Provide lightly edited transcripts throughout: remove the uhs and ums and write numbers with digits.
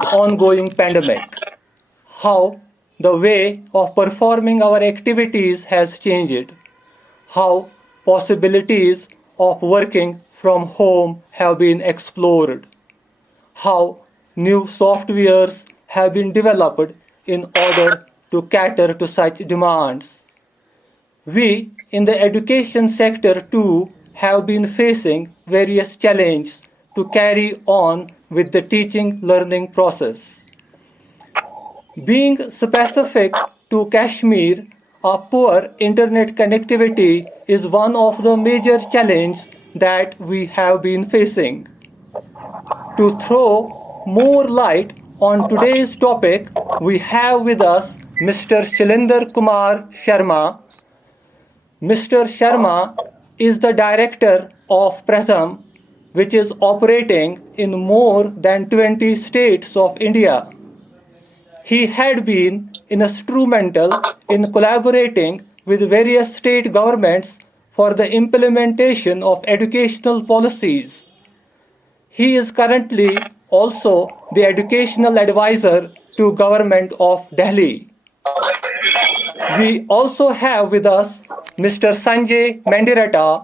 ongoing pandemic, how the way of performing our activities has changed, how possibilities of working from home have been explored, how new softwares have been developed in order to cater to such demands. We in the education sector too have been facing various challenges to carry on with the teaching learning process. Being specific to Kashmir, a poor internet connectivity is one of the major challenges that we have been facing. To throw more light on today's topic, we have with us Mr. Shilinder Kumar Sharma. Mr. Sharma is the director of Pratham, which is operating in more than 20 states of India. He had been instrumental in collaborating with various state governments for the implementation of educational policies. He is currently also the educational advisor to Government of Delhi. We also have with us Mr. Sanjay Mendirata.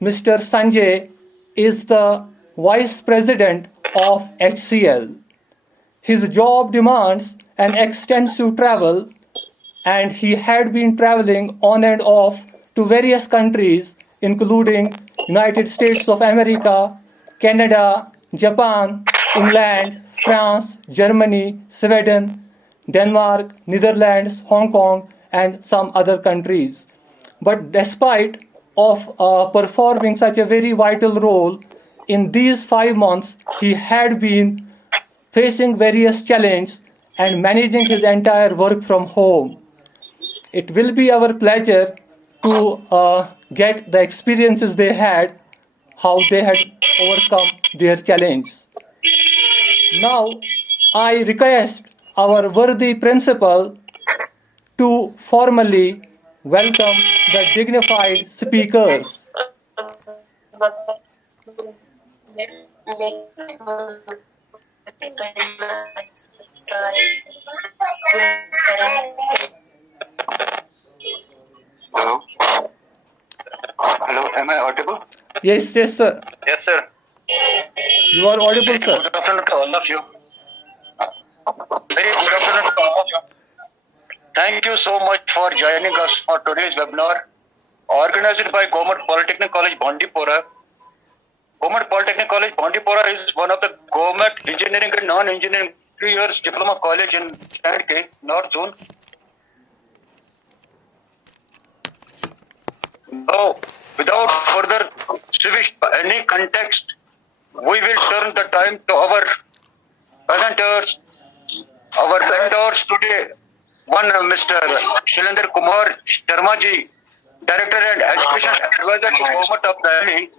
Mr. Sanjay is the Vice President of HCL. His job demands an extensive travel, and he had been traveling on and off to various countries including United States of America, Canada, Japan, England, France, Germany, Sweden, Denmark, Netherlands, Hong Kong, and some other countries. But despite of performing such a very vital role, in these 5 months he had been facing various challenges and managing his entire work from home. It will be our pleasure to get the experiences they had, how they had overcome their challenge. Now, I request our worthy principal to formally welcome the dignified speakers. Hello? Hello, am I audible? Yes, sir. Yes, sir. You are audible, sir. Good afternoon to all of you. Very good afternoon to all of you. Thank you so much for joining us for today's webinar organized by Government Polytechnic College, Bandipora. Government Polytechnic College, Bandipora is one of the government engineering and non-engineering 3 years diploma college in K, North Zone. Now, without further switch any context, we will turn the time to our presenters, our mentors today. One, Mr. Shilinder Kumar Sharma ji, Director and Education Advisor to Government of Delhi,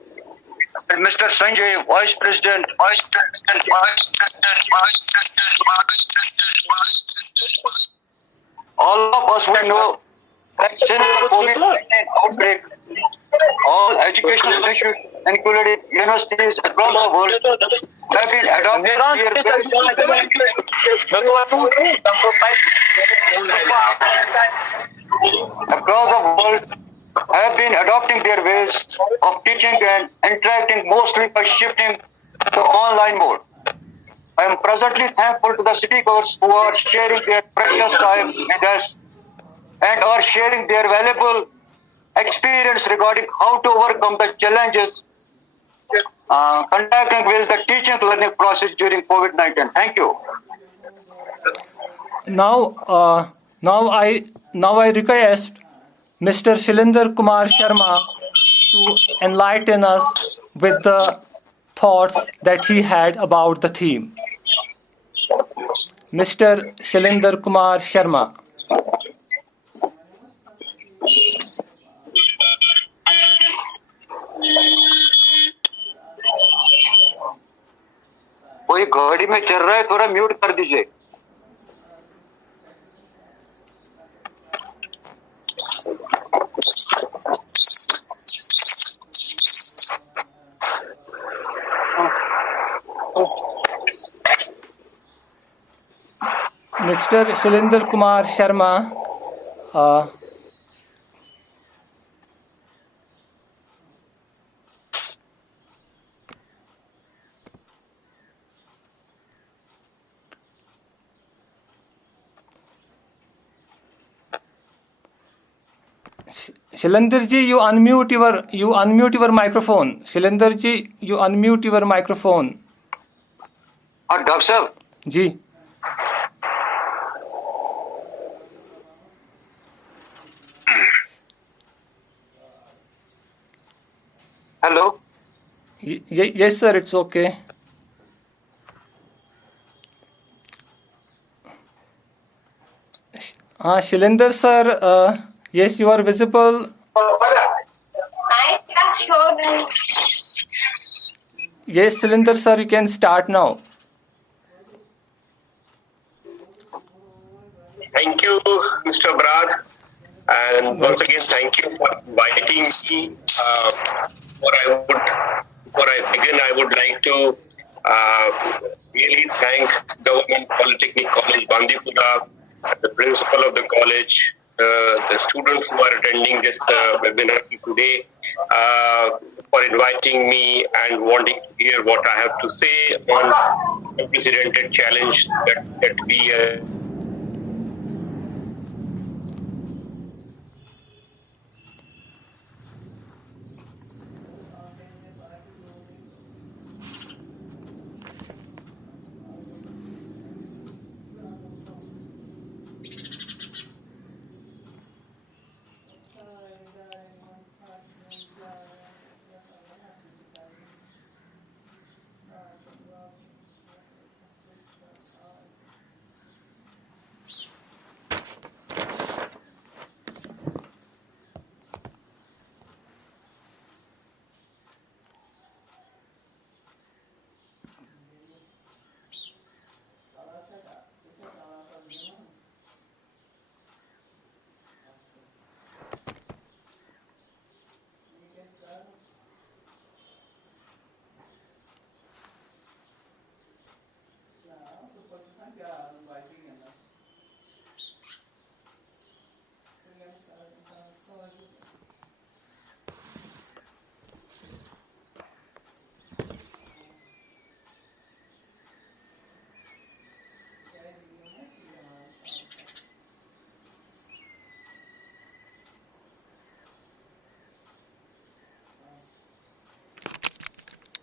and Mr. Sanjay, Vice President. All of us we know that since the COVID-19 outbreak, all educational institutions, including universities across the world, have been adopting their ways of teaching and interacting, mostly by shifting to online mode. I am presently thankful to the speakers who are sharing their precious time with us and are sharing their valuable experience regarding how to overcome the challenges conducting with the teaching learning process during COVID-19. Thank you. Now I request Mr. Shilinder Kumar Sharma to enlighten us with the thoughts that he had about the theme. Mr. Shilinder Kumar Sharma. कोई गाड़ी में चल रहा है, थोड़ा mute कर दीजिए. Mr. Shailendra Kumar Sharma. Shailendra ji, you unmute your microphone. Shailendra ji, you unmute your microphone. Dr. Sahab. Ji. Hello. Yes, sir, it's okay. Shailendra sir, yes, you are visible. Yes, Shailendra sir, you can start now. Thank you, Mr. Brad. And once again, thank you for inviting me. Before I begin, I would like to really thank Government Polytechnic College, Bandipura, the principal of the college, the students who are attending this webinar today, for inviting me and wanting to hear what I have to say on the unprecedented challenge that we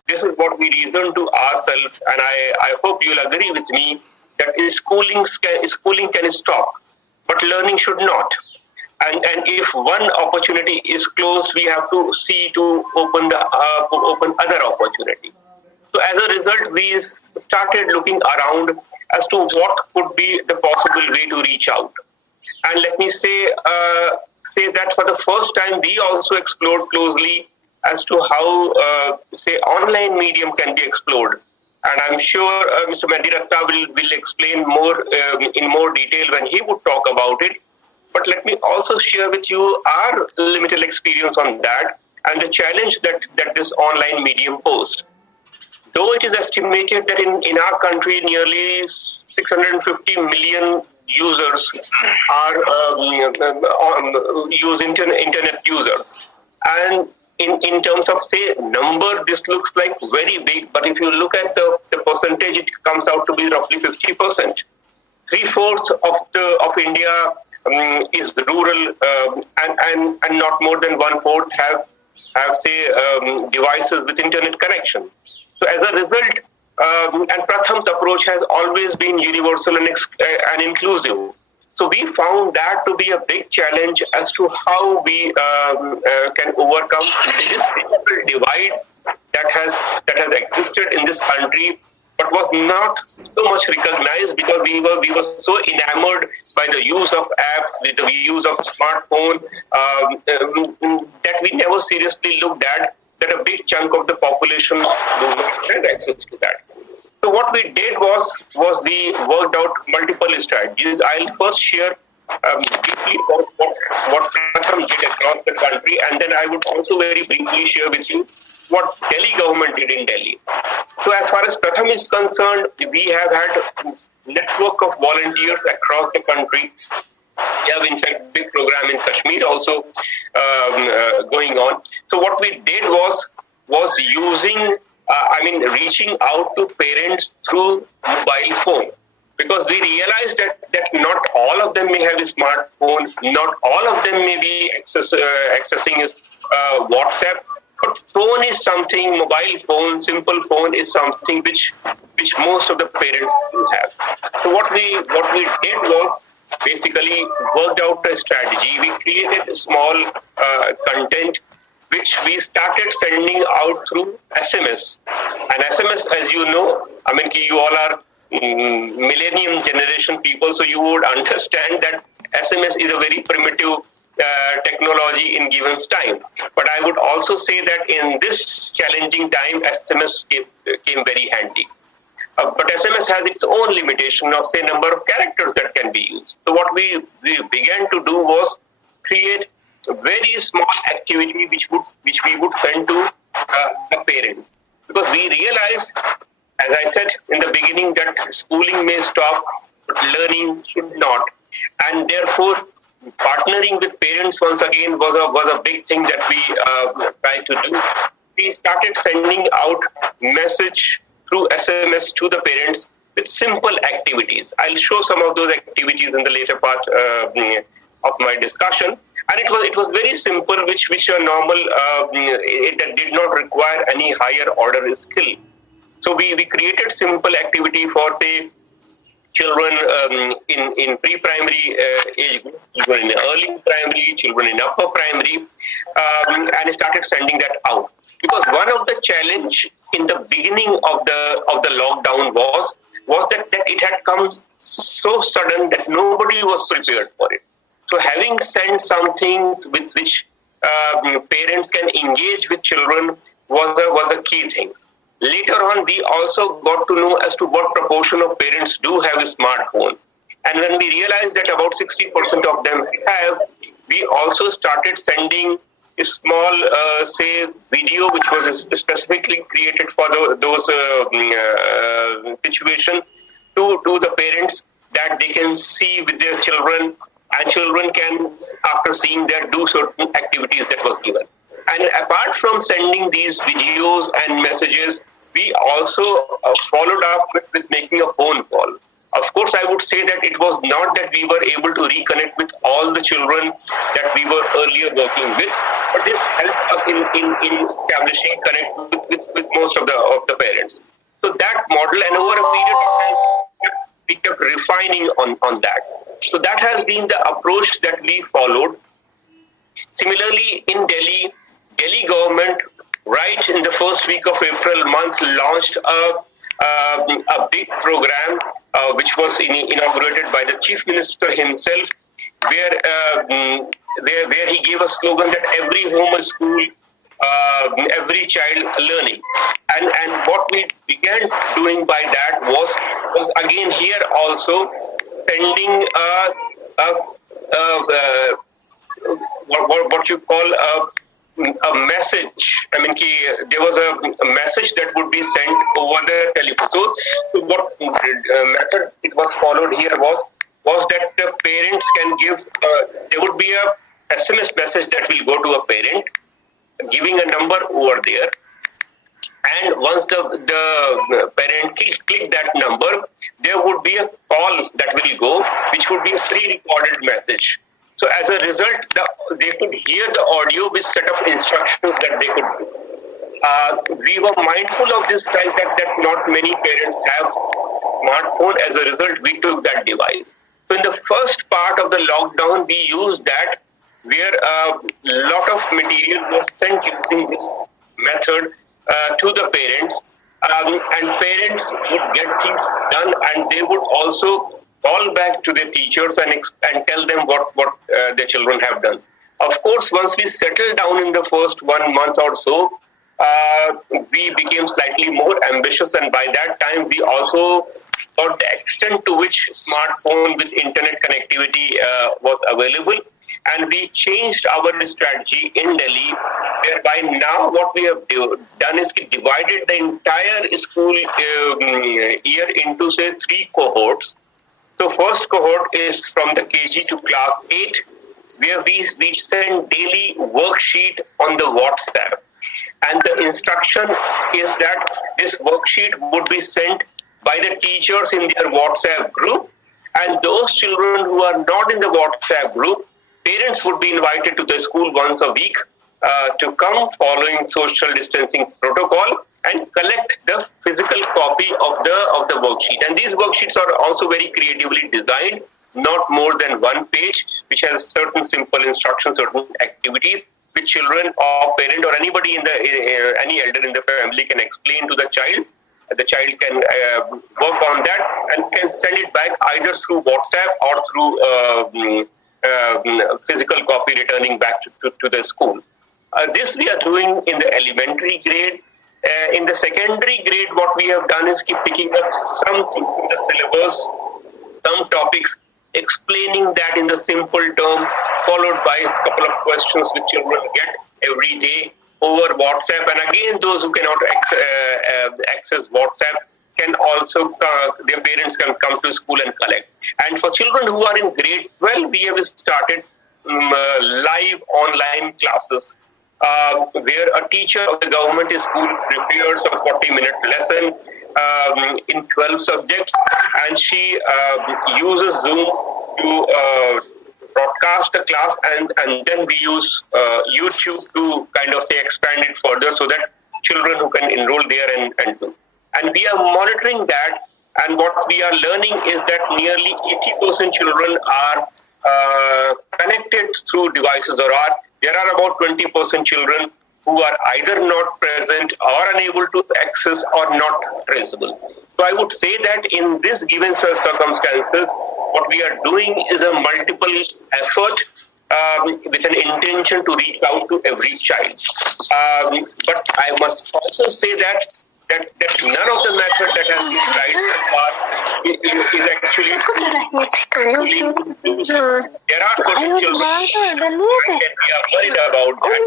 this is what we reason to ourselves, and I hope you'll agree with me that schooling can stop, but learning should not. And if one opportunity is closed, we have to see to open other opportunity. So as a result, we started looking around as to what could be the possible way to reach out. And let me say that for the first time, we also explored closely as to how, say, online medium can be explored. And I'm sure Mr. Mandiratta will explain more in more detail when he would talk about it. But let me also share with you our limited experience on that and the challenge that this online medium posed. Though it is estimated that in our country, nearly 650 million users are internet users. And in terms of, say, number, this looks like very big, but if you look at the percentage, it comes out to be roughly 50%. 3/4 of India is rural, and not more than 1/4 have say devices with internet connection. So as a result, and Pratham's approach has always been universal and inclusive. So we found that to be a big challenge as to how we can overcome this digital divide that has existed in this country, but was not so much recognized because we were so enamored by the use of apps, with the use of smartphone, that we never seriously looked at that a big chunk of the population do not have access to that. So what we did was we worked out multiple strategies. I'll first share briefly what Pratham did across the country, and then I would also very briefly share with you what Delhi government did in Delhi. So as far as Pratham is concerned, we have had a network of volunteers across the country. We have in fact big program in Kashmir also going on. So what we did was using, reaching out to parents through mobile phone, because we realized that not all of them may have a smartphone, not all of them may be accessing WhatsApp. But phone is something, mobile phone, simple phone is something which most of the parents do have. So what we did was basically worked out a strategy. We created a small content which we started sending out through SMS. And SMS, as you know, you all are millennium generation people, so you would understand that SMS is a very primitive technology in given time. But I would also say that in this challenging time, SMS came very handy. But SMS has its own limitation of, say, number of characters that can be used. So what we began to do was create a very small activity which we would send to the parents. Because we realized, as I said in the beginning, that schooling may stop, but learning should not. And therefore, partnering with parents once again was a big thing that we tried to do. We started sending out message through SMS to the parents with simple activities. I'll show some of those activities in the later part of my discussion. And it was very simple, which are normal. It did not require any higher order skill. So we created simple activity for, say, children in pre-primary age group, children in early primary, children in upper primary, and started sending that out. Because one of the challenge in the beginning of the lockdown was that it had come so sudden that nobody was prepared for it. So having sent something with which parents can engage with children was a key thing. Later on, we also got to know as to what proportion of parents do have a smartphone. And when we realized that about 60% of them have, we also started sending a small, say, video which was specifically created for those situations to the parents, that they can see with their children, and children can, after seeing that, do certain activities that was given. And apart from sending these videos and messages, we also followed up with making a phone call. Of course, I would say that it was not that we were able to reconnect with all the children that we were earlier working with, but this helped us in establishing connect with most of the parents. So that model, and over a period of time, we kept refining on that. So that has been the approach that we followed. Similarly, in Delhi government, right in the first week of April month, launched a big program which was inaugurated by the Chief Minister himself, where he gave a slogan that every home is school, every child learning. And what we began doing by that was again here also sending what you call a message. There was a message that would be sent over the telephone. So what method it was followed here was that the parents can give, there would be a SMS message that will go to a parent, giving a number over there. And once the parent click that number, there would be a call that will go, which would be a pre-recorded message. So as a result, they could hear the audio with set of instructions that they could do. We were mindful of this fact that not many parents have smartphone. As a result, we took that device. So in the first part of the lockdown, we used that, where a lot of material was sent using this method to the parents, and parents would get things done, and they would also call back to their teachers and tell them what their children have done. Of course, once we settled down in the first 1 month or so, we became slightly more ambitious, and by that time we also got the extent to which smartphone with internet connectivity was available. and we changed our strategy in Delhi, whereby now what we have done is divided the entire school year into, say, 3 cohorts. So first cohort is from the KG to class 8, where we send daily worksheet on the WhatsApp. And the instruction is that this worksheet would be sent by the teachers in their WhatsApp group. And those children who are not in the WhatsApp group, parents would be invited to the school once a week to come following social distancing protocol and collect the physical copy of the worksheet. And these worksheets are also very creatively designed, not more than 1 page, which has certain simple instructions, certain activities which children or parent or anybody in the any elder in the family can explain to the child. The child can work on that and can send it back either through WhatsApp or through physical copy returning back to the school. This we are doing in the elementary grade. In the secondary grade, what we have done is keep picking up something in the syllabus, some topics, explaining that in the simple term, followed by a couple of questions which children get every day over WhatsApp. And again, those who cannot access WhatsApp can also, their parents can come to school and collect. And for children who are in grade 12, we have started live online classes where a teacher of the government school prepares a 40-minute lesson in 12 subjects, and she uses Zoom to broadcast the class, and then we use YouTube to kind of say expand it further so that children who can enroll there and do. And we are monitoring that, and what we are learning is that nearly 80% children are connected through devices, or there are about 20% children who are either not present or unable to access or not traceable. So I would say that in this given circumstances, what we are doing is a multiple effort with an intention to reach out to every child. But I must also say that none of the methods that have been tried so far is actually used. There are certain children that we are worried about that.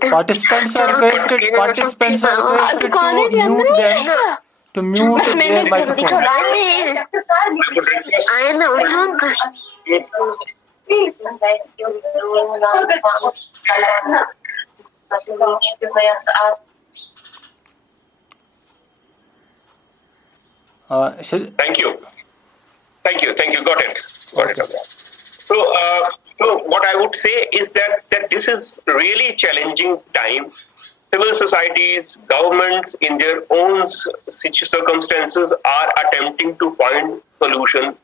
Participants are requested to mute their microphone. I would request Thank you. Got it. So what I would say is that this is really challenging time. Civil societies, governments, in their own circumstances, are attempting to find solutions.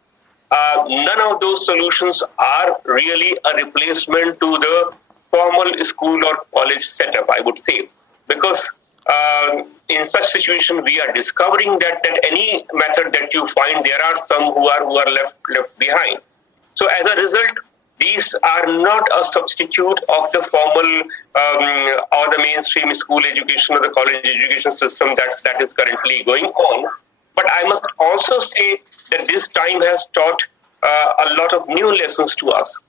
None of those solutions are really a replacement to the formal school or college setup, I would say, because in such situation we are discovering that any method that you find, there are some who are left behind. So as a result, these are not a substitute of the formal or the mainstream school education or the college education system that is currently going on. But I must also say that this time has taught a lot of new lessons to us.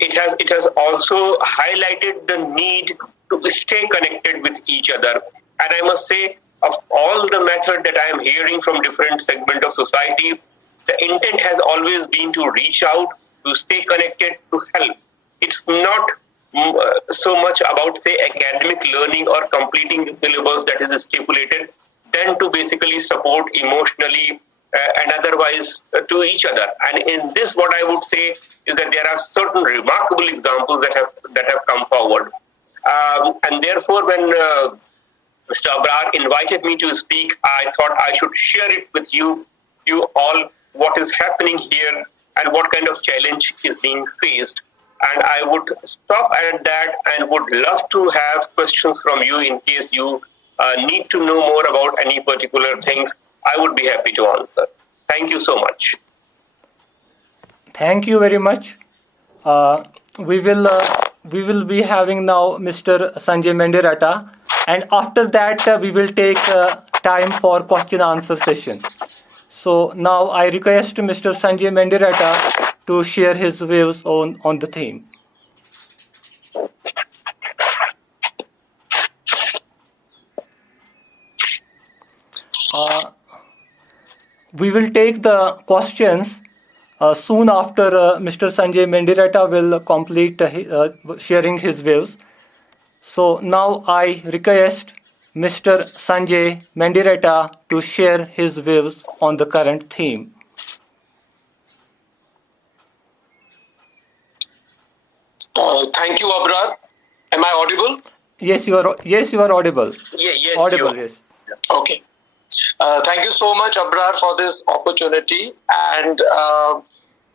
It has also highlighted the need to stay connected with each other. And I must say, of all the methods that I am hearing from different segments of society, the intent has always been to reach out, to stay connected, to help. It's not so much about, say, academic learning or completing the syllabus that is stipulated, than to basically support emotionally and otherwise to each other. And in this, what I would say is that there are certain remarkable examples that have come forward. And therefore, when Mr. Abrar invited me to speak, I thought I should share it with you all, what is happening here and what kind of challenge is being faced. And I would stop at that and would love to have questions from you in case you need to know more about any particular things. I would be happy to answer. Thank you so much. Thank you very much. We will be having now Mr. Sanjay Mendirata, and after that we will take time for question answer session. So now I request Mr. Sanjay Mendirata to share his views on the theme. We will take the questions soon after Mr. Sanjay Mendirata will complete sharing his views. So now I request Mr. Sanjay Mendirata to share his views on the current theme. Thank you, Abrar. Am I audible? Yes, you are. Yes, you are audible. Yes, Audible. you. Yes. Okay. Thank you so much, Abrar, for this opportunity. And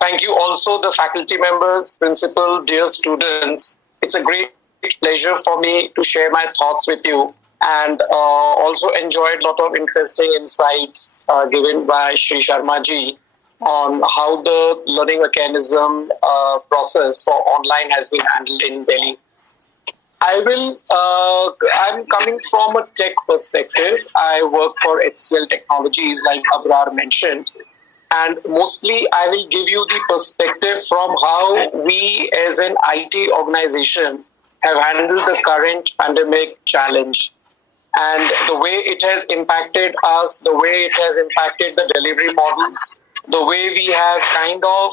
thank you also the faculty members, principal, dear students. It's a great pleasure for me to share my thoughts with you, and also enjoyed a lot of interesting insights given by Sri Sharma ji on how the learning mechanism process for online has been handled in Delhi. I'm coming from a tech perspective. I work for HCL Technologies, like Abrar mentioned. And mostly I will give you the perspective from how we as an IT organization have handled the current pandemic challenge, and the way it has impacted us, the way it has impacted the delivery models, the way we have kind of,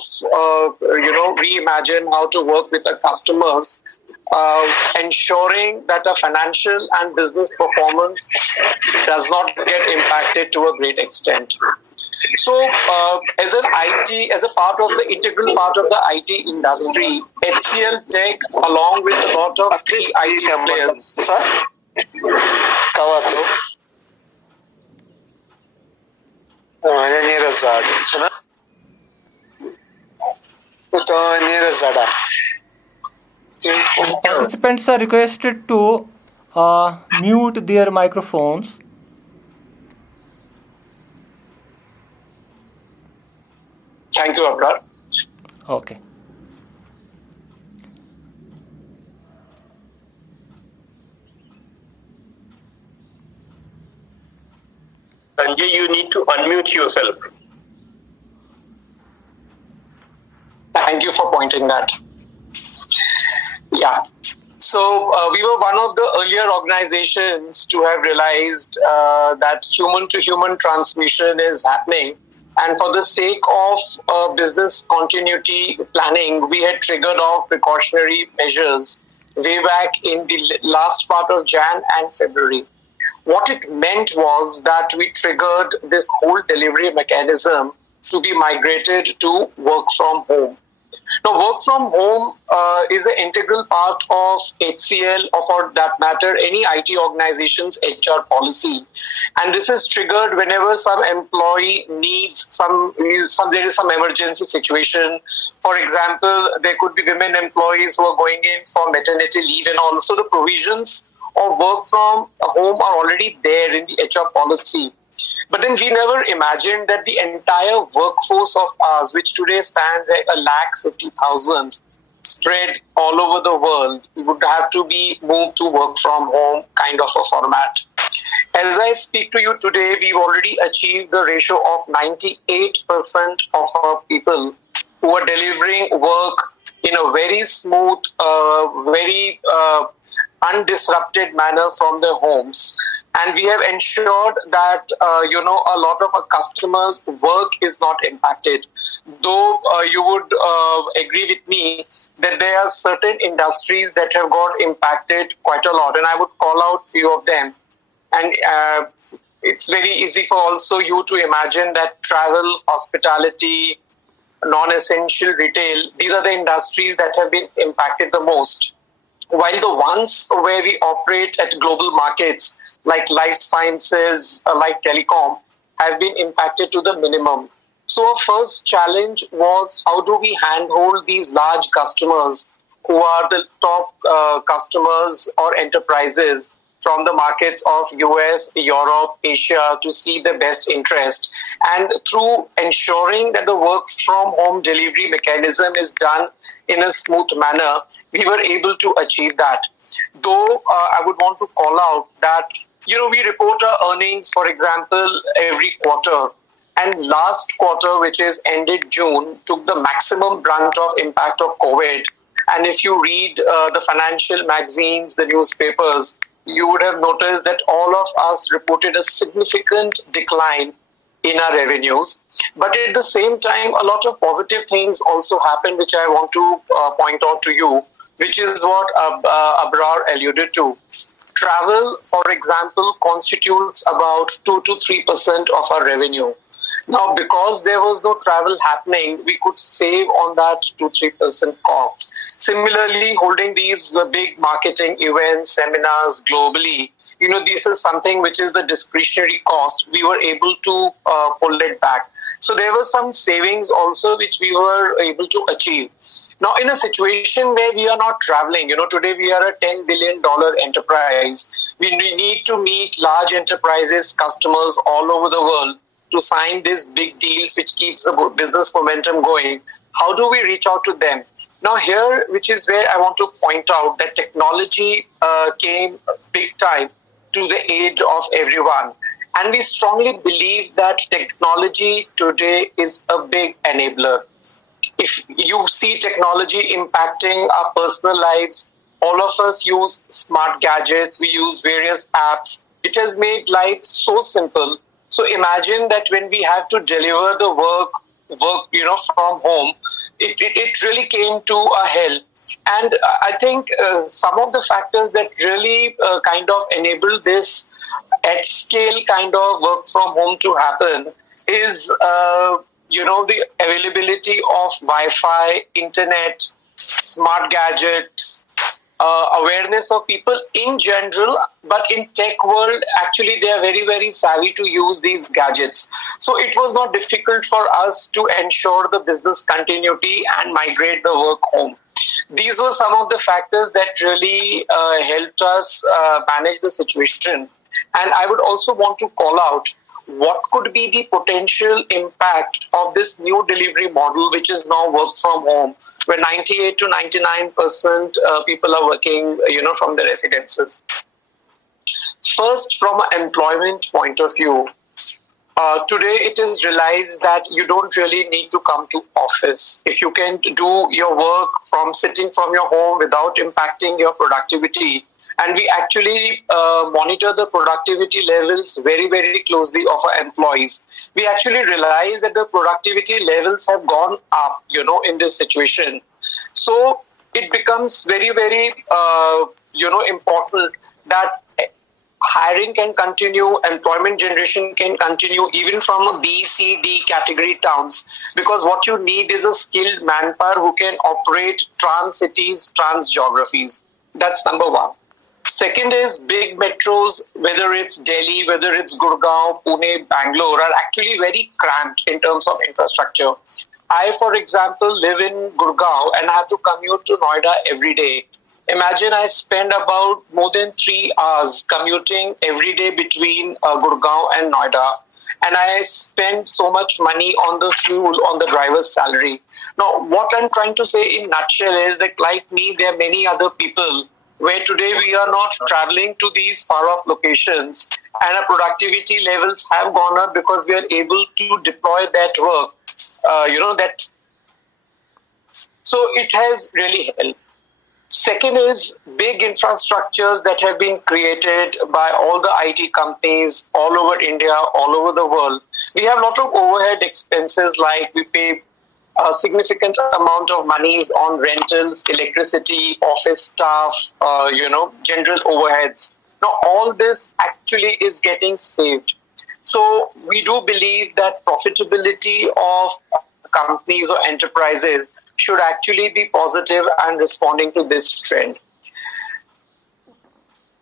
reimagined how to work with the customers, ensuring that the financial and business performance does not get impacted to a great extent. So, as a part of the integral part of the IT industry, HCL Tech, along with a lot of IT players. Participants are requested to mute their microphones. Thank you, Abrar. Okay. Sanjay, you need to unmute yourself. Thank you for pointing that. Yeah. So we were one of the earlier organizations to have realized that human-to-human transmission is happening. And for the sake of business continuity planning, we had triggered off precautionary measures way back in the last part of Jan and February. What it meant was that we triggered this whole delivery mechanism to be migrated to work from home. Now, work from home is an integral part of HCL, or for that matter, any IT organization's HR policy. And this is triggered whenever some employee needs there is some emergency situation. For example, there could be women employees who are going in for maternity leave, and also the provisions of work from home are already there in the HR policy. But then we never imagined that the entire workforce of ours, which today stands at 150,000, spread all over the world, would have to be moved to work from home kind of a format. As I speak to you today, we've already achieved the ratio of 98% of our people who are delivering work in a very smooth, very undisrupted manner from their homes. And we have ensured that, a lot of our customers' work is not impacted. Though you would agree with me that there are certain industries that have got impacted quite a lot. And I would call out few of them. And it's very easy for also you to imagine that travel, hospitality, non-essential retail, these are the industries that have been impacted the most. While the ones where we operate at global markets, like life sciences, like telecom, have been impacted to the minimum. So our first challenge was, how do we handhold these large customers who are the top customers or enterprises from the markets of US, Europe, Asia, to see the best interest. And through ensuring that the work from home delivery mechanism is done in a smooth manner, we were able to achieve that. Though I would want to call out that, we report our earnings, for example, every quarter. And last quarter, which is ended June, took the maximum brunt of impact of COVID. And if you read the financial magazines, the newspapers, you would have noticed that all of us reported a significant decline in our revenues. But at the same time, a lot of positive things also happened, which I want to point out to you, which is what Abrar alluded to. Travel, for example, constitutes about 2 to 3% of our revenue. Now, because there was no travel happening, we could save on that 2-3% cost. Similarly, holding these big marketing events, seminars globally, this is something which is the discretionary cost. We were able to pull it back. So there were some savings also which we were able to achieve. Now, in a situation where we are not traveling, today we are a $10 billion enterprise. We need to meet large enterprises, customers all over the world to sign these big deals which keeps the business momentum going. How do we reach out to them? Now here, which is where I want to point out that technology came big time to the aid of everyone. And we strongly believe that technology today is a big enabler. If you see technology impacting our personal lives, all of us use smart gadgets, we use various apps. It has made life so simple. So imagine that when we have to deliver the work, from home, it really came to a hell. And I think some of the factors that really kind of enabled this at scale kind of work from home to happen is, the availability of Wi-Fi, internet, smart gadgets, awareness of people in general, but in tech world, actually they are very, very savvy to use these gadgets. So it was not difficult for us to ensure the business continuity and migrate the work home. These were some of the factors that really helped us manage the situation. And I would also want to call out what could be the potential impact of this new delivery model, which is now work from home, where 98 to 99% people are working, from their residences. First, from an employment point of view, today it is realized that you don't really need to come to office. If you can do your work from sitting from your home without impacting your productivity, and we actually monitor the productivity levels very, very closely of our employees. We actually realize that the productivity levels have gone up, in this situation. So it becomes very, very, important that hiring can continue, employment generation can continue even from a B, C, D category towns, because what you need is a skilled manpower who can operate trans cities, trans geographies. That's number one. Second is big metros, whether it's Delhi, whether it's Gurgaon, Pune, Bangalore, are actually very cramped in terms of infrastructure. I, for example, live in Gurgaon and I have to commute to Noida every day. Imagine I spend about more than 3 hours commuting every day between Gurgaon and Noida. And I spend so much money on the fuel, on the driver's salary. Now, what I'm trying to say in nutshell is that like me, there are many other people where today we are not traveling to these far-off locations and our productivity levels have gone up because we are able to deploy that work, So it has really helped. Second is big infrastructures that have been created by all the IT companies all over India, all over the world. We have a lot of overhead expenses, like we pay a significant amount of monies on rentals, electricity, office staff, general overheads. Now, all this actually is getting saved. So we do believe that profitability of companies or enterprises should actually be positive and responding to this trend.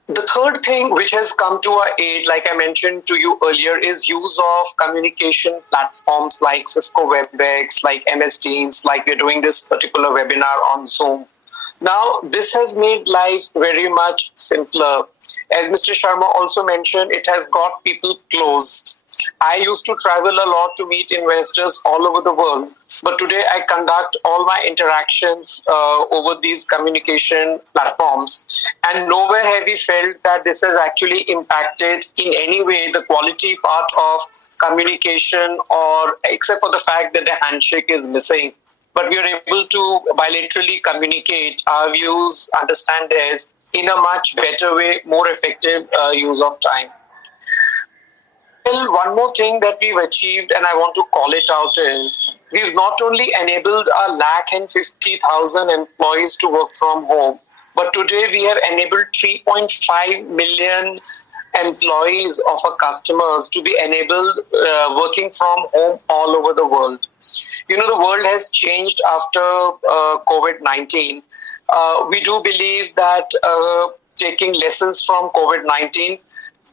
The third thing which has come to our aid, like I mentioned to you earlier, is use of communication platforms like Cisco WebEx, like MS Teams, like we're doing this particular webinar on Zoom. Now, this has made life very much simpler. As Mr. Sharma also mentioned, it has got people close. I used to travel a lot to meet investors all over the world. But today I conduct all my interactions over these communication platforms, and nowhere have we felt that this has actually impacted in any way the quality part of communication, or except for the fact that the handshake is missing. But we are able to bilaterally communicate our views, understand theirs in a much better way, more effective use of time. Well, one more thing that we've achieved, and I want to call it out, is we've not only enabled 150,000 employees to work from home, but today we have enabled 3.5 million employees of our customers to be enabled working from home all over the world. You know, the world has changed after COVID-19. We do believe that taking lessons from COVID-19,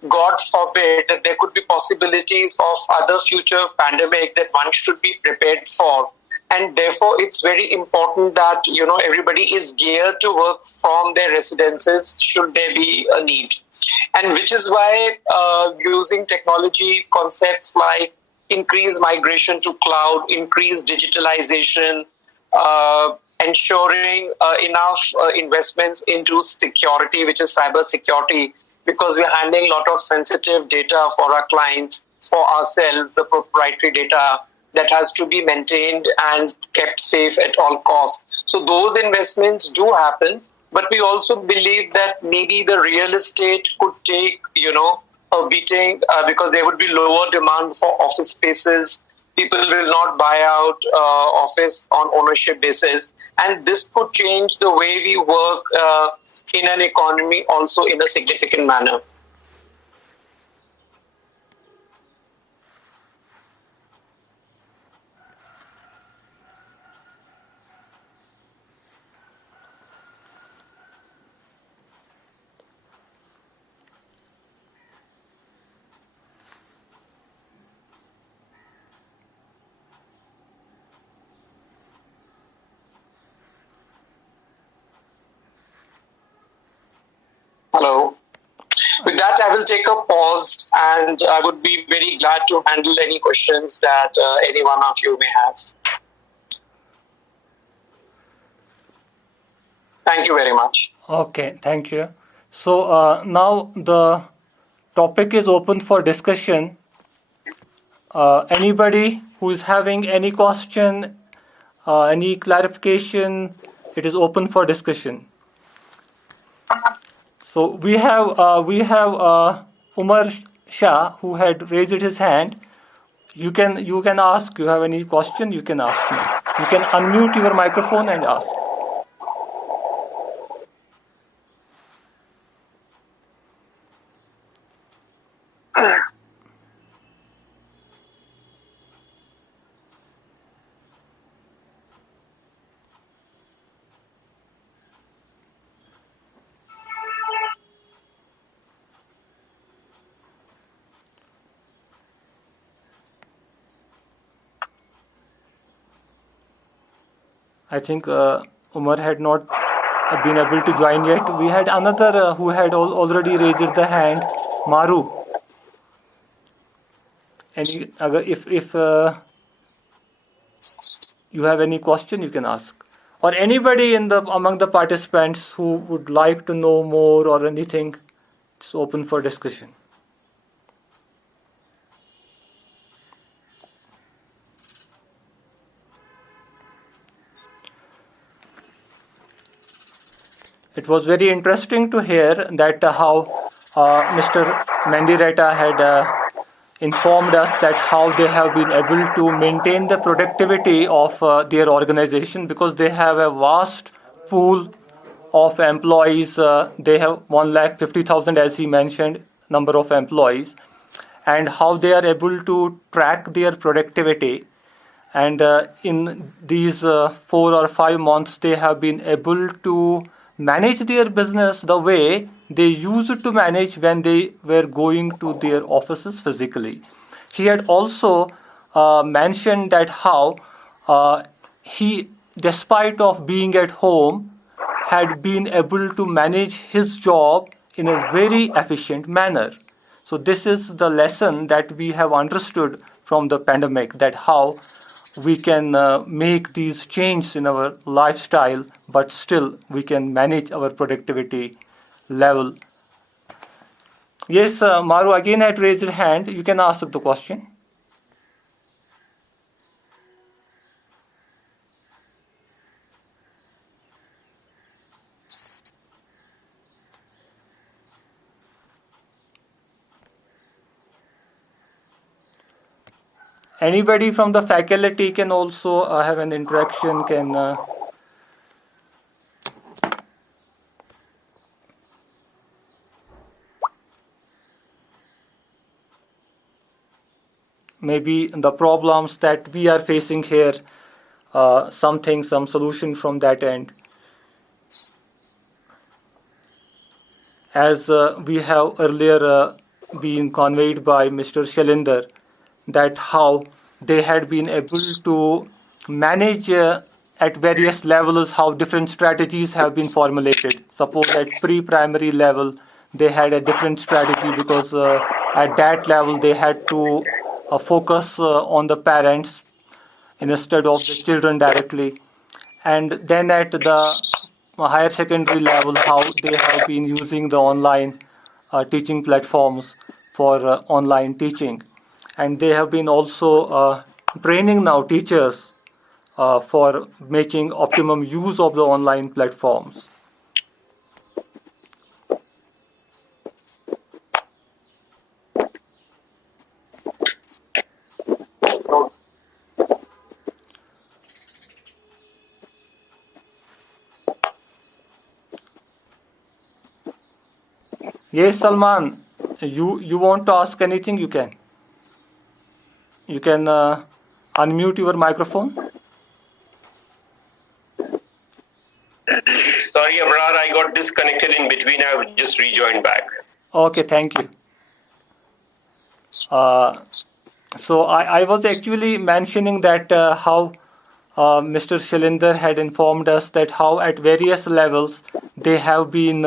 God forbid that there could be possibilities of other future pandemic that one should be prepared for. And therefore, it's very important that, you know, everybody is geared to work from their residences should there be a need. And which is why using technology concepts like increased migration to cloud, increased digitalization, ensuring enough investments into security, which is cyber security, because we're handling a lot of sensitive data for our clients, for ourselves, the proprietary data that has to be maintained and kept safe at all costs. So those investments do happen, but we also believe that maybe the real estate could take, you know, a beating because there would be lower demand for office spaces. People will not buy out office on ownership basis. And this could change the way we work in an economy also in a significant manner. Hello. With that, I will take a pause, and I would be very glad to handle any questions that any one of you may have. Thank you very much. Okay, thank you. So now the topic is open for discussion. Anybody who is having any question, any clarification, it is open for discussion. So we have Umar Shah who had raised his hand. You can ask. You have any question? You can ask me. You can unmute your microphone and ask. I think Umar had not been able to join yet. We had another who had already raised the hand, Maru. If you have any question, you can ask. Or anybody among the participants who would like to know more or anything, it's open for discussion. It was very interesting to hear that how Mr. Mendireta had informed us that how they have been able to maintain the productivity of their organization because they have a vast pool of employees. They have 150,000, as he mentioned, number of employees, and how they are able to track their productivity. And in these 4 or 5 months, they have been able to manage their business the way they used to manage when they were going to their offices physically. He had also mentioned that how he, despite of being at home, had been able to manage his job in a very efficient manner. So this is the lesson that we have understood from the pandemic, that how we can make these changes in our lifestyle, but still we can manage our productivity level. Yes, Maru again had raised your hand. You can ask the question. Anybody from the faculty can also have an interaction, can maybe the problems that we are facing here, some solution from that end. As we have earlier been conveyed by Mr. Shalinder, that how they had been able to manage at various levels, how different strategies have been formulated. Suppose at pre-primary level, they had a different strategy because at that level they had to focus on the parents instead of the children directly. And then at the higher secondary level, how they have been using the online teaching platforms for online teaching. And they have been also training now teachers for making optimum use of the online platforms. Yes, Salman, you want to ask anything? You can. You can unmute your microphone. Sorry, Abrar, I got disconnected in between. I've just rejoined back. Okay, thank you. So I was actually mentioning that how Mr. Shalinder had informed us that how at various levels they have been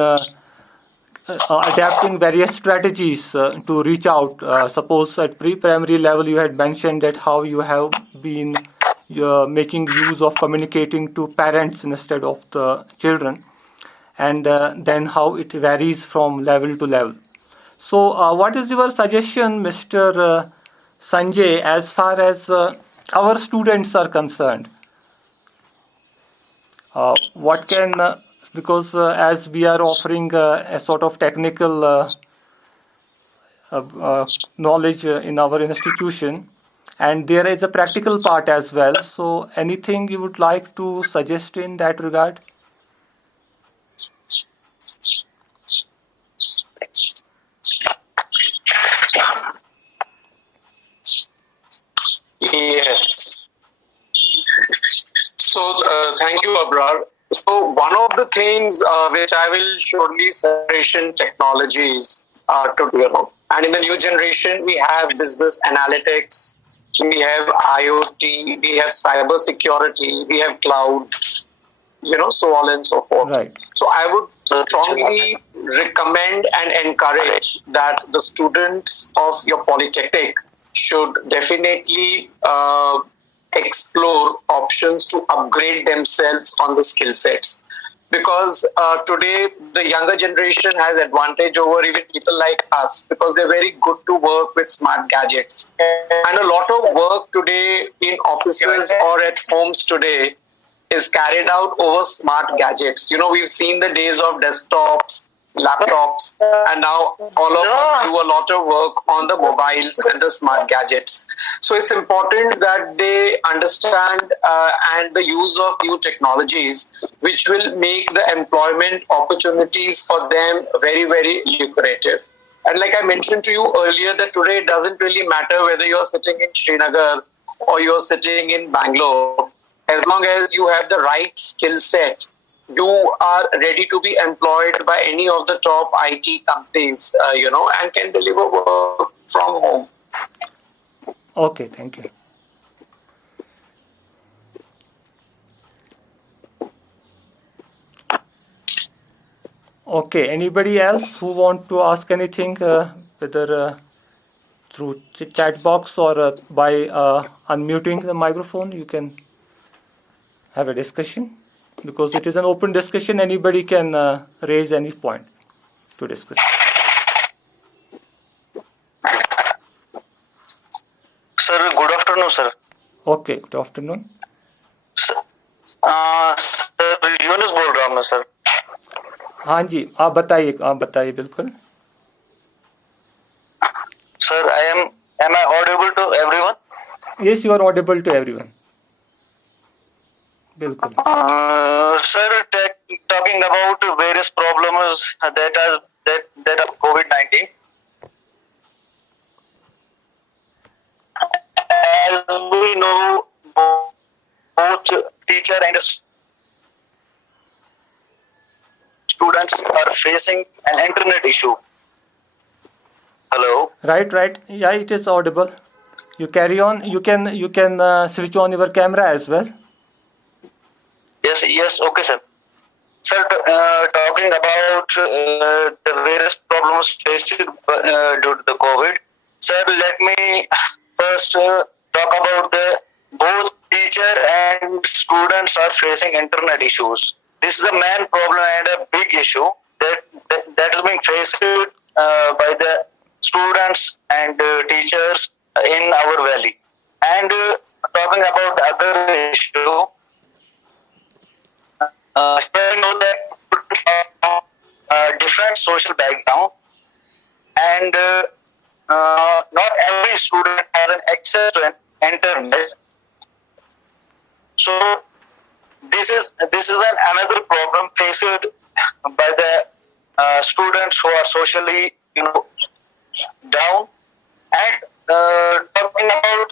adapting various strategies to reach out. Suppose at pre-primary level you had mentioned that how you have been making use of communicating to parents instead of the children, and then how it varies from level to level. So what is your suggestion, Mr. Sanjay, as far as our students are concerned? What can because as we are offering a sort of technical knowledge in our institution, and there is a practical part as well. So anything you would like to suggest in that regard? Yes. So thank you, Abrar. So one of the things which I will surely separation technologies to develop. And in the new generation, we have business analytics, we have IoT, we have cyber security, we have cloud, so on and so forth. Right. So I would strongly recommend and encourage that the students of your polytechnic should definitely explore options to upgrade themselves on the skill sets, because today the younger generation has advantage over even people like us, because they're very good to work with smart gadgets, and a lot of work today in offices or at homes today is carried out over smart gadgets. We've seen the days of desktops, laptops, and now all of us do a lot of work on the mobiles and the smart gadgets. So it's important that they understand and the use of new technologies, which will make the employment opportunities for them very, very lucrative. And like I mentioned to you earlier, that today it doesn't really matter whether you're sitting in Srinagar or you're sitting in Bangalore. As long as you have the right skill set, you are ready to be employed by any of the top IT companies, and can deliver work from home. Okay, thank you. Okay, anybody else who want to ask anything, whether through chat box or by unmuting the microphone. You can have a discussion, because it is an open discussion. Anybody can raise any point to discuss. Sir, good afternoon, sir. Okay, good afternoon. Sir Yunus बोल रहा हूँ मैं sir. हाँ जी, आप बताइए बिल्कुल. Sir, am I audible to everyone? Yes, you are audible to everyone. बिल्कुल. Sir, talking about various problems that are COVID-19. As we know, both teacher and students are facing an internet issue. Hello. Right. Yeah, it is audible. You carry on. You can switch on your camera as well. Yes. Okay, sir. Sir, talking about the various problems faced due to the COVID. Sir, let me first talk about both teacher and students are facing internet issues. This is a main problem and a big issue that is being faced by the students and teachers in our valley. And talking about the other issue, here we know that different social background, and not every student has an access to an internet. So this is another problem faced by the students who are socially down. And talking about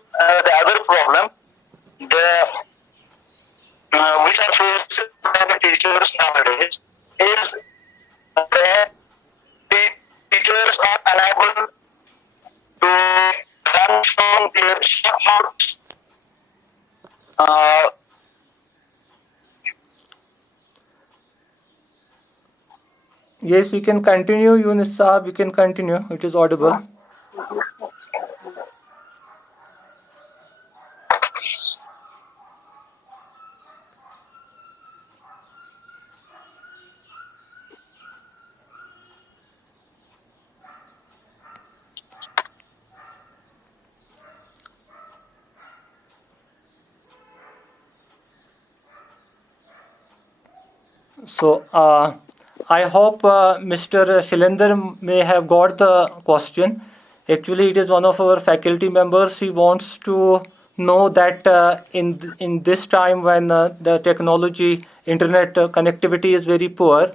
the other problem, which are faced by the teachers nowadays, is that the teachers are unable to run from their shop. Yes, you can continue, Yunus Saab. You can continue. It is audible. So, I hope Mr. Shilender may have got the question. Actually, it is one of our faculty members. He wants to know that in this time when the technology, internet connectivity is very poor,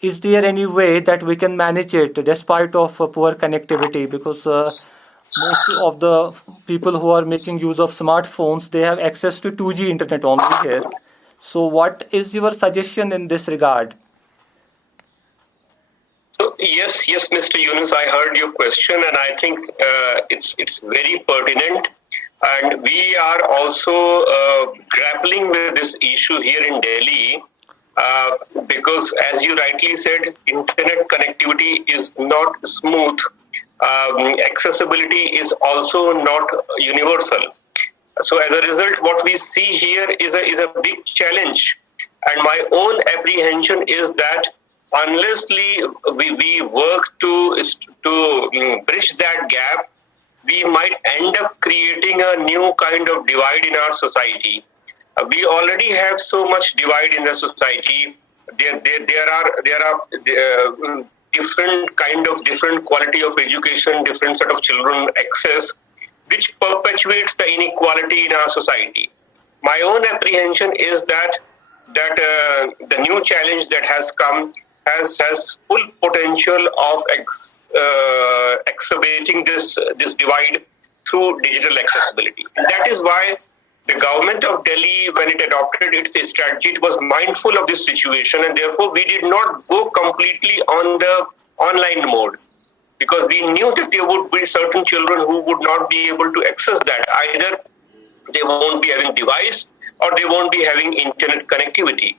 is there any way that we can manage it despite of poor connectivity? Because most of the people who are making use of smartphones, they have access to 2G internet only here. So what is your suggestion in this regard? So yes, Mr. Yunus, I heard your question, and I think it's very pertinent. And we are also grappling with this issue here in Delhi because, as you rightly said, internet connectivity is not smooth. Accessibility is also not universal. So as a result, what we see here is a big challenge. And my own apprehension is that unless we work to bridge that gap, we might end up creating a new kind of divide in our society. We already have so much divide in the society. There are different quality of education, different set of children access, which perpetuates the inequality in our society. My own apprehension is that the new challenge that has come has full potential of exacerbating this divide through digital accessibility. And that is why the government of Delhi, when it adopted its strategy, it was mindful of this situation, and therefore we did not go completely on the online mode, because we knew that there would be certain children who would not be able to access that. Either they won't be having device or they won't be having internet connectivity.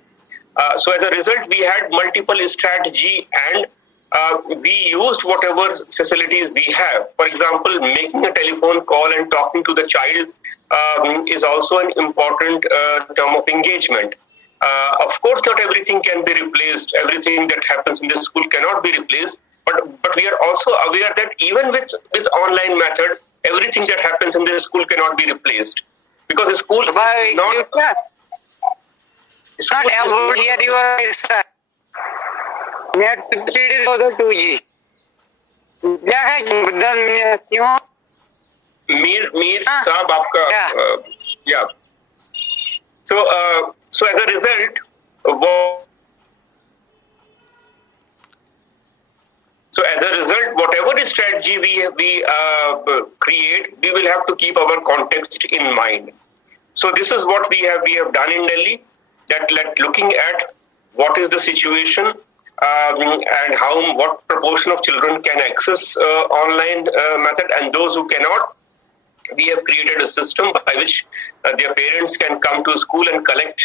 So as a result, we had multiple strategy, and we used whatever facilities we have. For example, making a telephone call and talking to the child is also an important term of engagement. Of course, not everything can be replaced. Everything that happens in the school cannot be replaced. But we are also aware that even with online method, everything that happens in the school cannot be replaced, because the school is not. It's not able to hear your sir. Net speed is also 2G. क्या है बदल में क्यों? Mir साहब आपका yeah. So as a result, whatever strategy we create, we will have to keep our context in mind. So this is what we have done in Delhi. That looking at what is the situation and what proportion of children can access online method, and those who cannot, we have created a system by which their parents can come to school and collect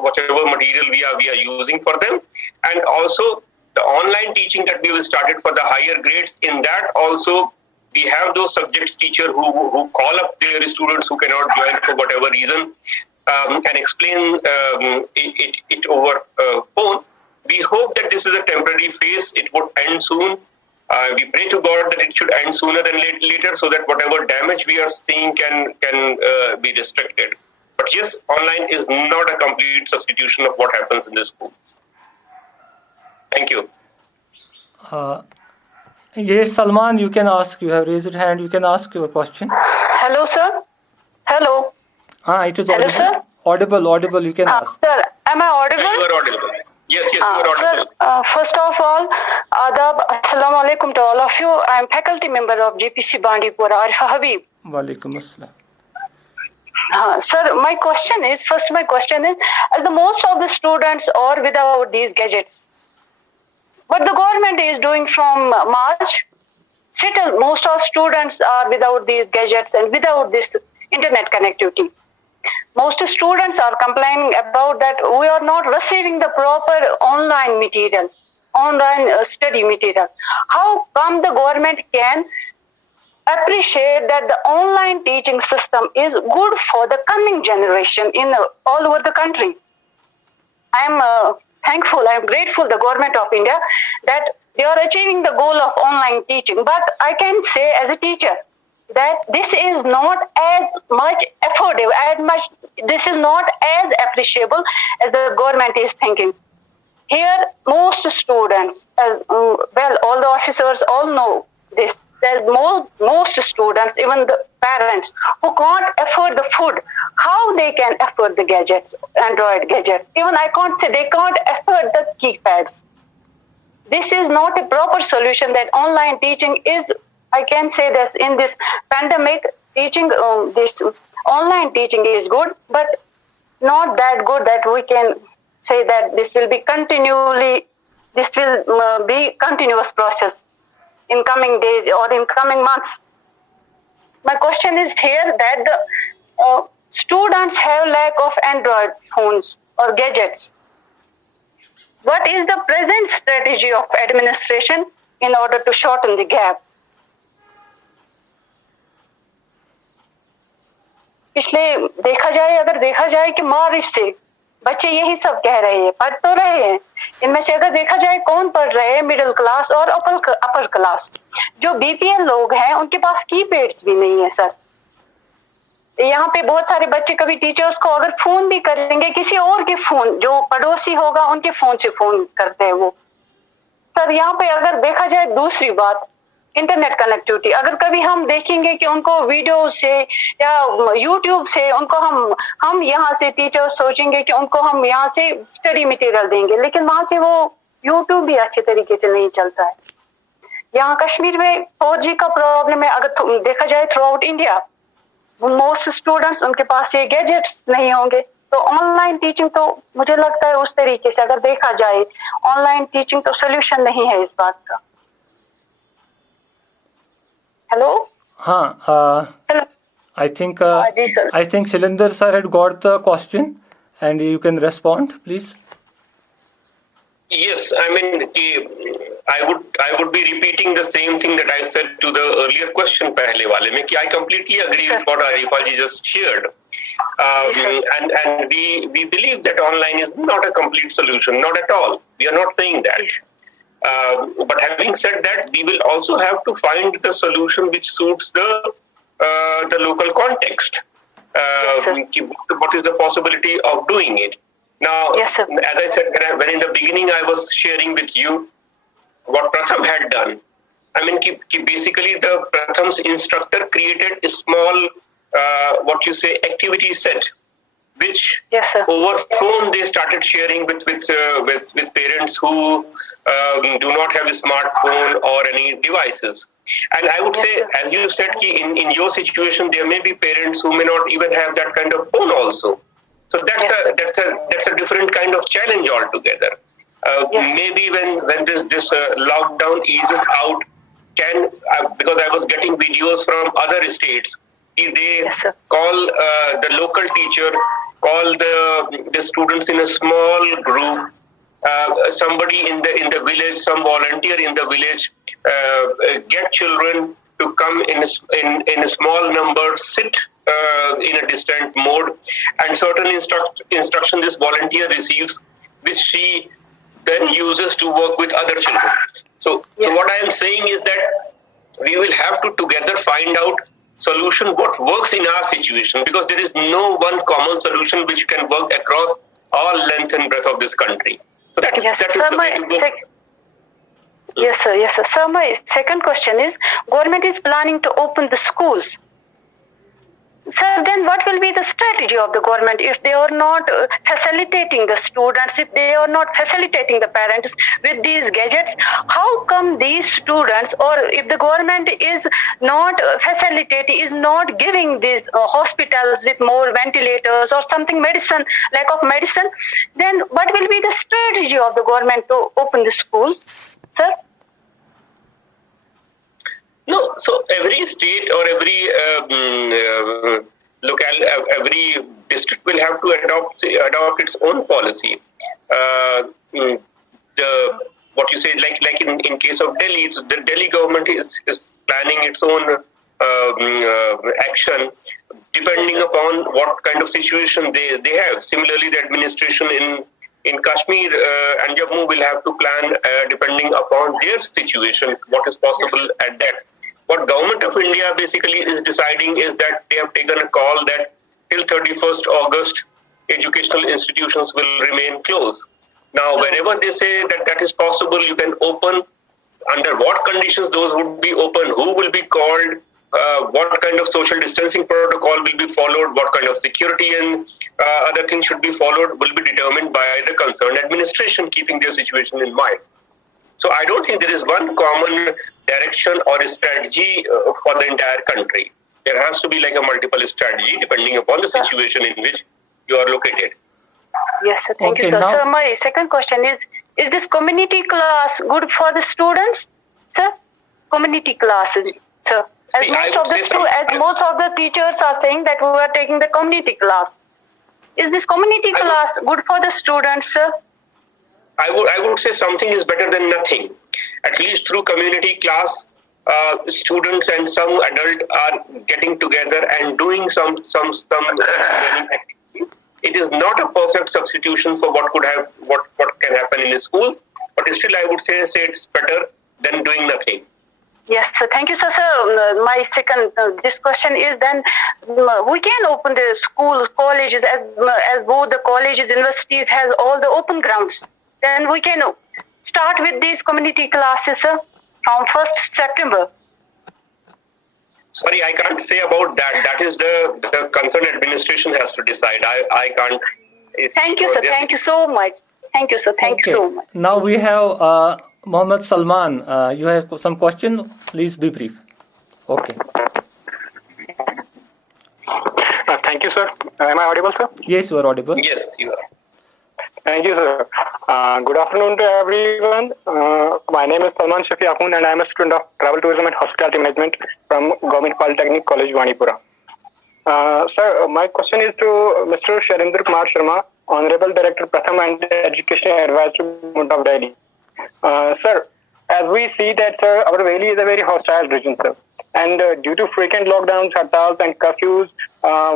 whatever material we are using for them. And also the online teaching that we have started for the higher grades, in that also we have those subjects teacher who call up their students who cannot join for whatever reason and explain it over phone. We hope that this is a temporary phase. It would end soon. We pray to God that it should end sooner than later, so that whatever damage we are seeing can be restricted. But yes, online is not a complete substitution of what happens in the school. Thank you. Yes, Salman, you can ask. You have raised your hand. You can ask your question. Hello, sir. Hello. It is Hello, audible. sir. Audible. You can ask. Sir, am I audible? You are audible. Yes, you are audible. Sir, first of all, Adab, Assalamu alaikum to all of you. I am faculty member of GPC Bandipur, Arifa Habib. Walaikum assalam. Sir, my question is, as the most of the students are without these gadgets, what the government is doing from March, still most of students are without these gadgets and without this internet connectivity. Most students are complaining about that we are not receiving the proper online material, online study material. How come the government can appreciate that the online teaching system is good for the coming generation in all over the country? I am thankful, I am grateful the government of India that they are achieving the goal of online teaching. But I can say as a teacher that this is not as much affordable, this is not as appreciable as the government is thinking. Here, most students, as all the officers all know this, that most students, even the parents who can't afford the food, how they can afford the gadgets, Android gadgets? Even I can't say they can't afford the keypads. This is not a proper solution. That online teaching is, I can say this, in this pandemic, teaching, this online teaching is good, but not that good that we can say that this will be continuous process in coming days or in coming months. My question is here that the students have lack of Android phones or gadgets. What is the present strategy of administration in order to shorten the gap? अगर देखा जाए कि मार्च से बच्चे यही सब कह रहे हैं, पढ़ तो रहे हैं, इनमें से अगर देखा जाए कौन पढ़ रहे हैं, मिडिल क्लास और अपर क्लास. जो बीपीएल लोग हैं उनके पास कीपैड्स भी नहीं है सर. यहाँ पे बहुत सारे बच्चे कभी टीचर्स को अगर फोन भी करेंगे, किसी और के फोन, जो पड़ोसी होगा उनके फोन से फोन करते हैं वो. सर यहाँ पे अगर देखा जाए दूसरी बात, इंटरनेट कनेक्टिविटी, अगर कभी हम देखेंगे कि उनको वीडियो से या यूट्यूब से उनको हम यहाँ से टीचर सोचेंगे कि उनको हम यहाँ से स्टडी मटेरियल देंगे, लेकिन वहां से वो यूट्यूब भी अच्छे तरीके से नहीं चलता है. यहाँ कश्मीर में 4G का प्रॉब्लम है. अगर देखा जाए through out India, most students उनके पास ये गैजेट्स नहीं होंगे. तो ऑनलाइन टीचिंग तो मुझे लगता है उस तरीके से अगर देखा जाए, ऑनलाइन टीचिंग तो सोल्यूशन नहीं है इस बात का. Hello? Hello. I think Shalinder sir had got the question and you can respond, please. Yes, I mean, I would be repeating the same thing that I said to the earlier question pehle wale mein ki I completely agree with what Arifal ji just shared. And we believe that online is not a complete solution, not at all. We are not saying that. But having said that, we will also have to find the solution which suits the local context. What is the possibility of doing it? Now, as I said, when in the beginning I was sharing with you what Pratham had done. I mean, basically the Pratham's instructor created a small, activity set, which over phone they started sharing with parents who do not have a smartphone or any devices. And I would say, as you said, in your situation, there may be parents who may not even have that kind of phone also. So that's a different kind of challenge altogether. Maybe when this lockdown eases out, because I was getting videos from other states, they call the local teacher, call the students in a small group, somebody in the village, some volunteer in the village, get children to come in a small number, sit in a distant mode, and certain instruction this volunteer receives, which she then uses to work with other children. So what I am saying is that we will have to together find out solution what works in our situation, because there is no one common solution which can work across all length and breadth of this country. So that is the way to go. Yes, sir. Sir, my second question is, government is planning to open the schools. Sir, then what will be the strategy of the government if they are not facilitating the students, if they are not facilitating the parents with these gadgets? How come these students, or if the government is not facilitating, is not giving these hospitals with more ventilators or something, lack of medicine, then what will be the strategy of the government to open the schools, sir? No, so every state or every every district will have to adopt its own policy. Like in case of Delhi, the Delhi government is planning its own action depending upon what kind of situation they have. Similarly, the administration in Kashmir and Jammu will have to plan depending upon their situation, what is possible at that. What Government of India basically is deciding is that they have taken a call that till 31st August, educational institutions will remain closed. Now, wherever they say that is possible, you can open. Under what conditions those would be open, who will be called, what kind of social distancing protocol will be followed, what kind of security and other things should be followed will be determined by the concerned administration, keeping their situation in mind. So I don't think there is one common direction or a strategy for the entire country. There has to be like a multiple strategy depending upon the situation in which you are located. Yes, sir. Thank you, sir. Now, sir, my second question is this community class good for the students, sir? Community classes, sir. As most of the teachers are saying that we are taking the community class. Is this community class good for the students, sir? I would say something is better than nothing. At least through community class, students and some adult are getting together and doing some learning activity. It is not a perfect substitution for what can happen in a school, but still I would say it's better than doing nothing. Yes, sir. Thank you, sir. Sir, my second this question is then we can open the schools, colleges as both the colleges, universities has all the open grounds. Then we can start with these community classes, sir, from 1st September. Sorry, I can't say about that. That is the concerned administration has to decide. I can't. Thank you, sir. Thank you so much. Thank you, sir. Thank you so much. Now we have Mohammed Salman. You have some question? Please be brief. Okay. Thank you, sir. Am I audible, sir? Yes, you are audible. Yes, you are. Thank you, sir. Good afternoon to everyone. My name is Salman Shafi Akhund and I am a student of Travel Tourism and Hospitality Management from Government Polytechnic College, Vanipura. Sir, my question is to Mr. Shailendra Kumar Sharma, Honorable Director Pratham and Education Advisory Board of Delhi. Sir, as we see that, sir, our valley is a very hostile region, sir. And due to frequent lockdowns, hartals, and curfews,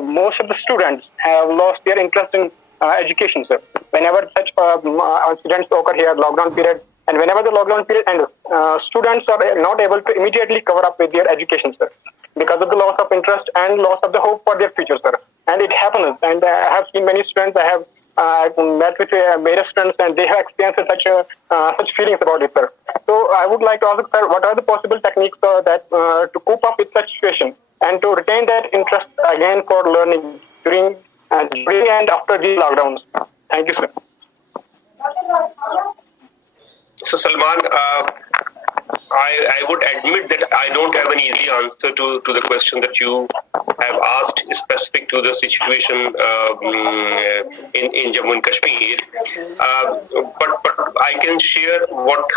most of the students have lost their interest in education, sir. Whenever such incidents occur here, lockdown periods, and whenever the lockdown period ends, students are not able to immediately cover up with their education, sir, because of the loss of interest and loss of the hope for their future, sir. And it happens. And I have seen many students. I have met with various students, and they have experienced such feelings about it, sir. So I would like to ask, sir, what are the possible techniques that to cope up with such situation and to retain that interest again for learning during and after these lockdowns? Thank you, sir. So Salman, I would admit that I don't have an easy answer to the question that you have asked specific to the situation in Jammu and Kashmir. But I can share what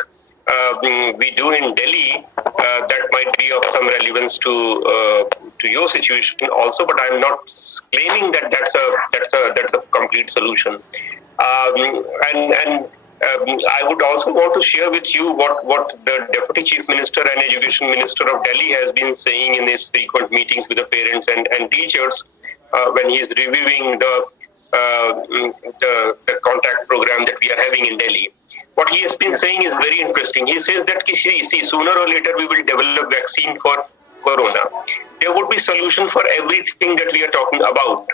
we do in Delhi that might be of some relevance to your situation also. But I'm not claiming that that's a complete solution. I would also want to share with you what the Deputy Chief Minister and Education Minister of Delhi has been saying in his frequent meetings with the parents and teachers when he is reviewing the contact program that we are having in Delhi. What he has been saying is very interesting. He says that sooner or later we will develop vaccine for corona. There would be solution for everything that we are talking about,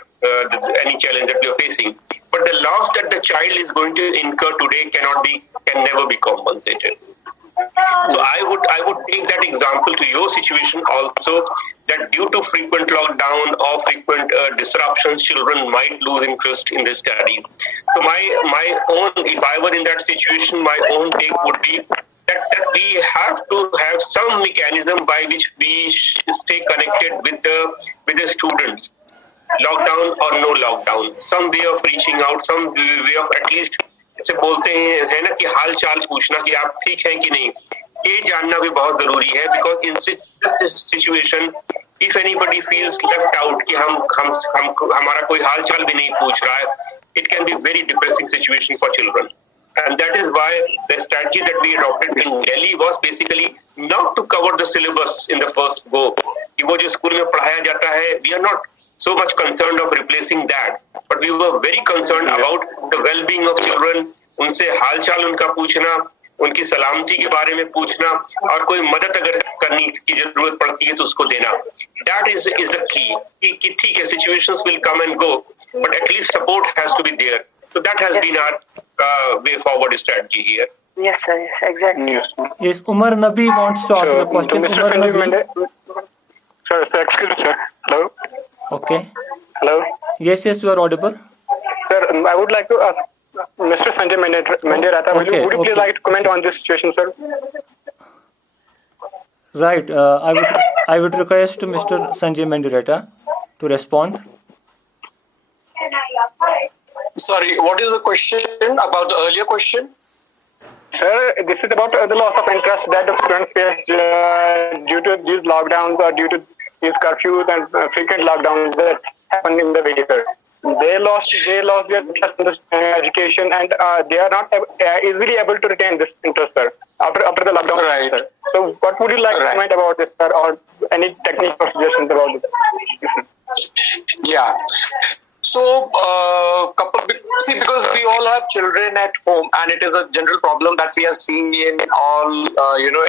any challenge that we are facing. But the loss that the child is going to incur today can never be compensated. So I would take that example to your situation also, that due to frequent lockdown or frequent disruptions, children might lose interest in their studies. So my own, if I were in that situation, my own take would be that we have to have some mechanism by which we stay connected with the students. Lockdown or no lockdown, some way of reaching out, some way of at least जैसे बोलते हैं ना कि हाल चाल पूछना कि आप ठीक हैं कि नहीं, ये जानना भी बहुत जरूरी है. Because in this situation, if anybody feels left out कि हम हमारा कोई हाल चाल भी नहीं पूछ रहा है, it can be very depressing situation for children. And that is why the strategy that we adopted in Delhi was basically not to cover the syllabus in the first go. कि वो जो स्कूल में पढ़ाया जाता है, we are not so much concerned of replacing that, but we were very concerned about the well-being of children. उनसे हालचाल उनका पूछना, उनकी सलामती के बारे में पूछना, और कोई मदद अगर करने की जरूरत पड़ती है तो उसको देना. That is the key. कि ठीक है, situations will come and go, but at least support has to be there. So that has been our way forward strategy here. Yes, sir. Yes, exactly. Yes, Umar Nabi wants to ask a question. Umar Nabi. Sir, excuse me, sir. Hello. Okay. Hello. Yes, you are audible. Sir, I would like to ask Mr. Sanjay Mendirata, would you please like to comment on this situation, sir? Right. I would request Mr. Sanjay Mendirata to respond. Sorry, what is the question about the earlier question? Sir, this is about the loss of interest that the students face due to these lockdowns or due to these curfews and frequent lockdowns that happen in the valley, sir. They lost their interest in this education, and they are not easily able to retain this interest, sir, after the lockdown. Right. Sir. So what would you like to comment about this, sir, or any technique or suggestions about this? Yeah. So, because we all have children at home, and it is a general problem that we are seeing in all,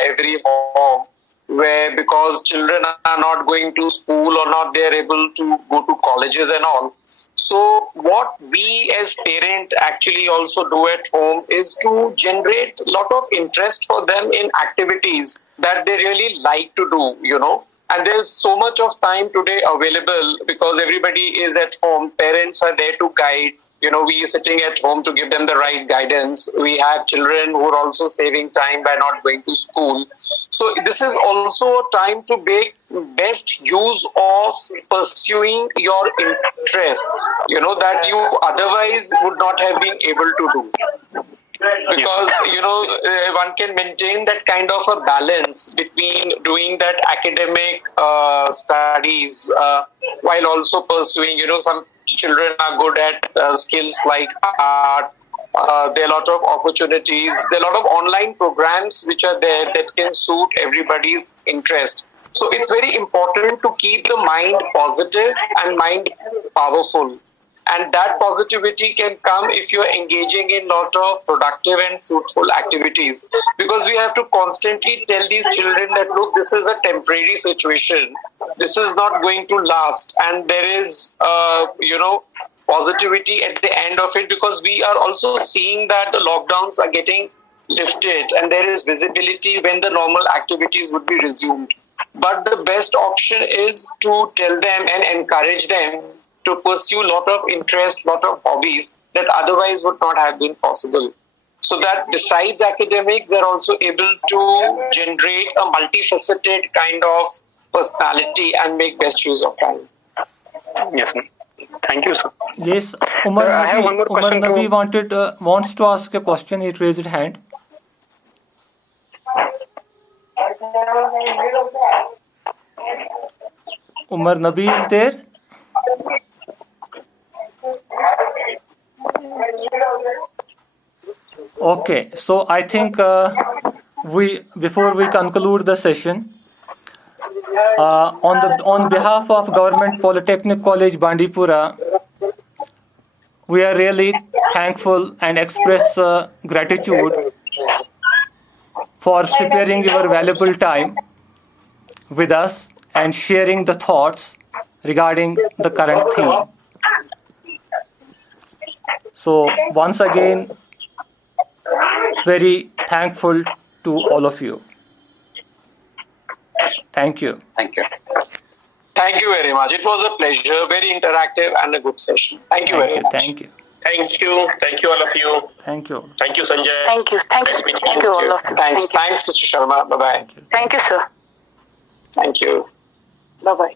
every home, where because children are not going to school or not, they are able to go to colleges and all. So, what we as parents actually also do at home is to generate a lot of interest for them in activities that they really like to do, And there's so much of time today available because everybody is at home. Parents are there to guide. We are sitting at home to give them the right guidance. We have children who are also saving time by not going to school. So this is also a time to make best use of pursuing your interests, that you otherwise would not have been able to do. Because, one can maintain that kind of a balance between doing that academic studies while also pursuing, some children are good at skills like art, There are a lot of opportunities. There are a lot of online programs which are there that can suit everybody's interest. So it's very important to keep the mind positive and mind powerful. And that positivity can come if you're engaging in a lot of productive and fruitful activities. Because we have to constantly tell these children that, look, this is a temporary situation. This is not going to last. And there is, positivity at the end of it, because we are also seeing that the lockdowns are getting lifted and there is visibility when the normal activities would be resumed. But the best option is to tell them and encourage them to pursue a lot of interests, lot of hobbies that otherwise would not have been possible. So that besides academics, they're also able to generate a multifaceted kind of personality and make best use of time. Yes, sir. Thank you, sir. Yes, Umar Sir, I have one more Umar question Nabi wants to ask a question. He raised his hand. Umar Nabi is there? Okay, so I think before we conclude the session, on behalf of Government Polytechnic College Bandipura, we are really thankful and express gratitude for sparing your valuable time with us and sharing the thoughts regarding the current theme. So once again, very thankful to all of you. Thank you. Thank you. Thank you very much. It was a pleasure, very interactive and a good session. Thank you very much. Thank you. Thank you. Thank you, all of you. Thank you. Thank you, Sanjay. Thank you. Thank you. Nice meeting Thank you all of you. Thanks, Mr. Sharma. Bye-bye. Thank you, sir. Thank you. Bye-bye.